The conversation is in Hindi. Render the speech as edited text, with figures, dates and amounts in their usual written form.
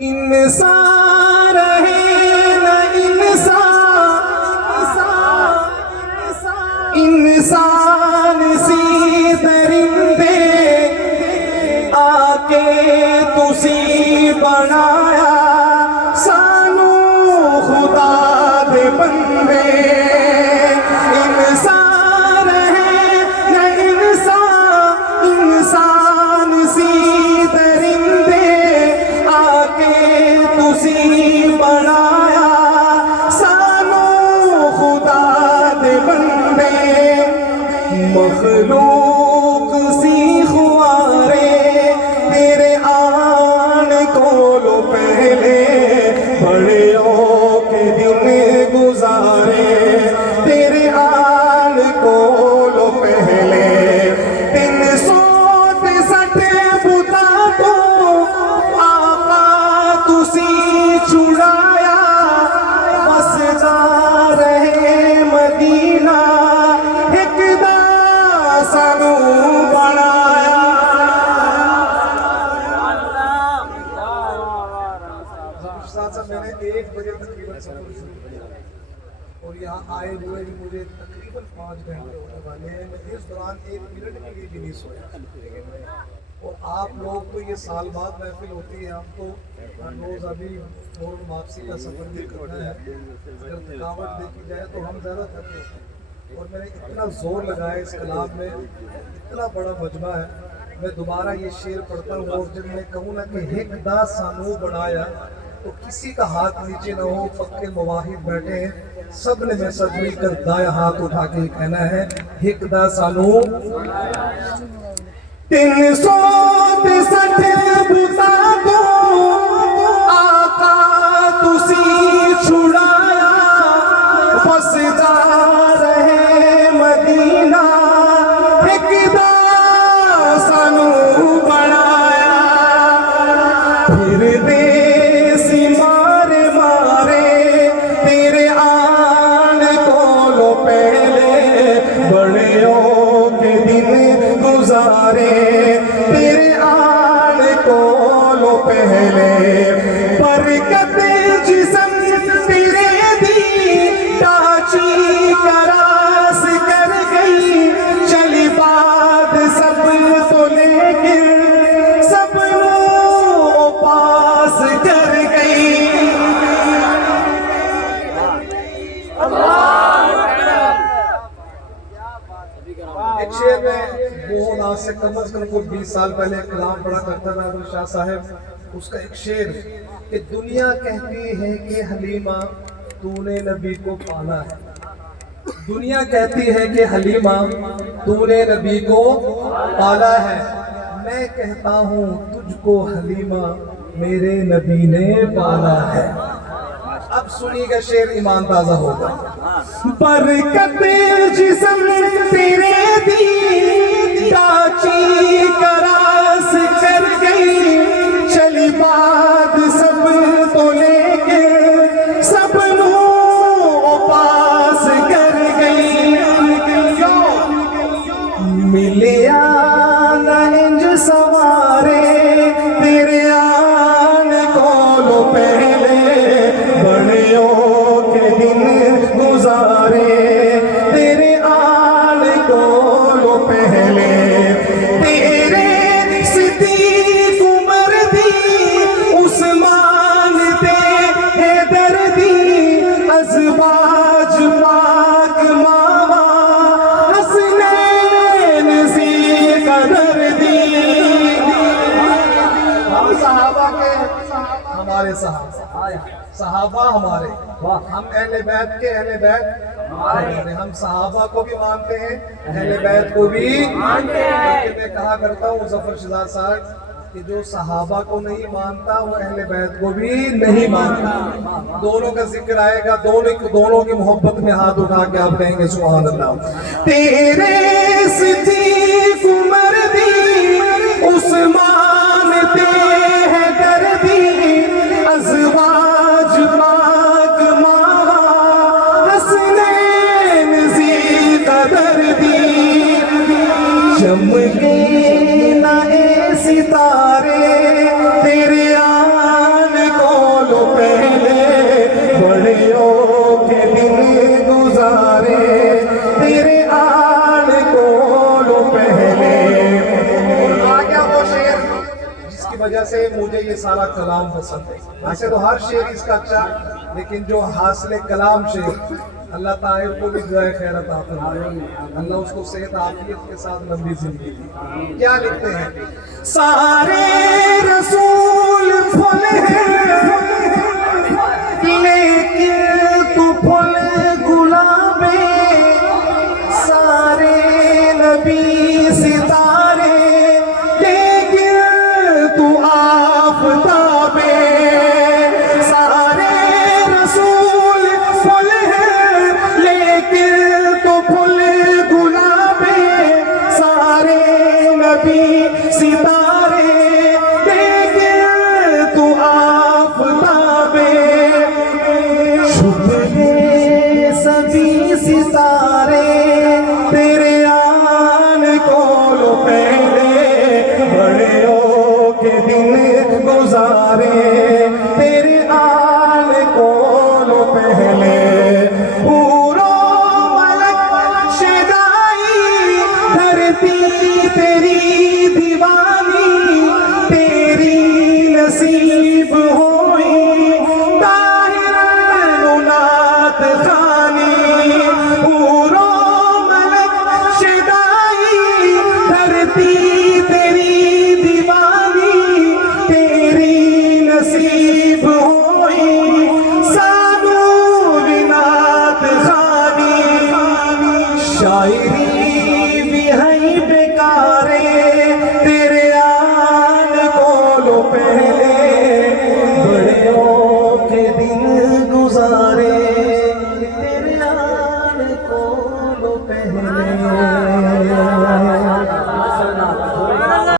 इंसान रहे न इंसान सी दरिंदे आके तुसी बनाया सानू खुदा दे बंदे। इंसान रहे न इंसान सी दरिंदे आके तुसी बनाया सानू खुदा दे बंदे। मखलूक सी खुआरे तेरे आन कोलो पहले बड़े के दिन गुजारे तेरे आन कोलो पहले। 360 बुता तो आका तुसी छुड़ाया बसदा रहे मदीना हिकदा सानू बनाया। मैंने 1 बजे तकरीबन सफर शुरू किया और यहाँ आए हुए भी मुझे तकरीबन 5 घंटे होने वाले हैं। मैं इस दौरान 1 मिनट के लिए भी नहीं सोया। और आप लोग तो ये साल बाद महफिल होती है, हम तो हर रोज़ अभी फौरन वापसी का सफ़र भी करना है। अगर थकावट देखी जाए तो हम ज़्यादा थके हैं। और मैंने इतना जोर लगाया इस कलाम में, इतना बड़ा मजमा है। मैं दोबारा ये शेर पढ़ता हूँ और जब मैं कहूँ ना कि हिकदा सानू बनाया तो किसी का हाथ नीचे ना हो, पक्के मवाहिद बैठे हैं, सब ने मैं सब मिलकर दाया हाथ उठा के कहना है हिकदा सानू। 360 बुता तो आका तुसी छुड़ाया बसदा रहे मदीना हिकदा सानू बनाया। फिर देसी मारे मारे तेरे आन कोलो पहले बड़े के दिन गुजारे तेरे आन कोलो पहले। बरकत जिस्म तेरे दी टाची करास कर गई चली बात सब तो लेकिन सब पास कर गई। एक शेर में वो आज से कम से कम 20 साल पहले कलाम पढ़ा करता था अब्दुल शाह साहब। उसका एक शेर कि दुनिया कहती है कि हलीमा तूने नबी को पाला है। दुनिया कहती है कि हलीमा तूने नबी को पाला है। मैं कहता हूँ तुझको हलीमा मेरे नबी ने पाला है। अब सुनिएगा शेर, ईमान ताजा होगा। बरकत जिस्म तेरे दी टाची करास कर गई चली बात सब तो लेके सब नो पास कर गई। मिलिया न इंज सवारे तेरे आन कोलो पहले बड़े के दिन गुजारे तेरे आन कोलो पहले। तेरे सिद्दीक उमर दी उस्मान दे हैदर दी अज़वाज पाक मावा हसनैन सी कदर दी। हम सहाबा के हमारे सहाबा हमारे, हम अहले बैत के अहले बैत हमारे। हम सहाबा को भी मानते हैं, अहले बैत को भी मानते हैं। मैं कहा करता हूँ मुज़फ़्फ़र शहज़ाद साहब कि जो सहाबा को नहीं मानता वो अहले बैत को भी नहीं मानता। दोनों का जिक्र आएगा, दोनों की मोहब्बत में हाथ उठा के आप कहेंगे सुभान अल्लाह। तेरे सिद्दीक उमर दी उस्मान दे हैदर दी अज़वाज पाक मावा हसनैन ज़ी कदर दी। चमके ना सितारे तेरे आन कलाम पसंद है। वैसे तो हर शेर इसका अच्छा, लेकिन जो हासिल कलाम शेर, अल्लाह ताहिर को भी दुआ खैर अता फरमाए, अल्लाह उसको सेहत आफियत के साथ लंबी जिंदगी दी। क्या लिखते हैं? सारे रसूल फूल हैं लेकिन तू फूल गुलाबे, सारे नबी सितारे लेकिन तू आफताबे। सारे रसूल फूल हैं लेकिन तू फूल गुलाबे, सारे नबी सितारे लेकिन तू आफताबे। छुपे सभी सितारे तेरे आने को लो पहले, बड़े हो के दिन गुजारे तेरे आने को लो पहले। पूरो मलक शिदाई धरती तेरी दीवानी, तेरी नसीब होई ताहिर नुनात खानी। पूरो मलक शिदाई धरती तेरी दीवानी, तेरी नसीब होई सानू विनात खानी। शायरी भी है बेकारे तेरे आन को लो पहले, बड़े हो के दिन गुजारे तेरे आन को लो पहले।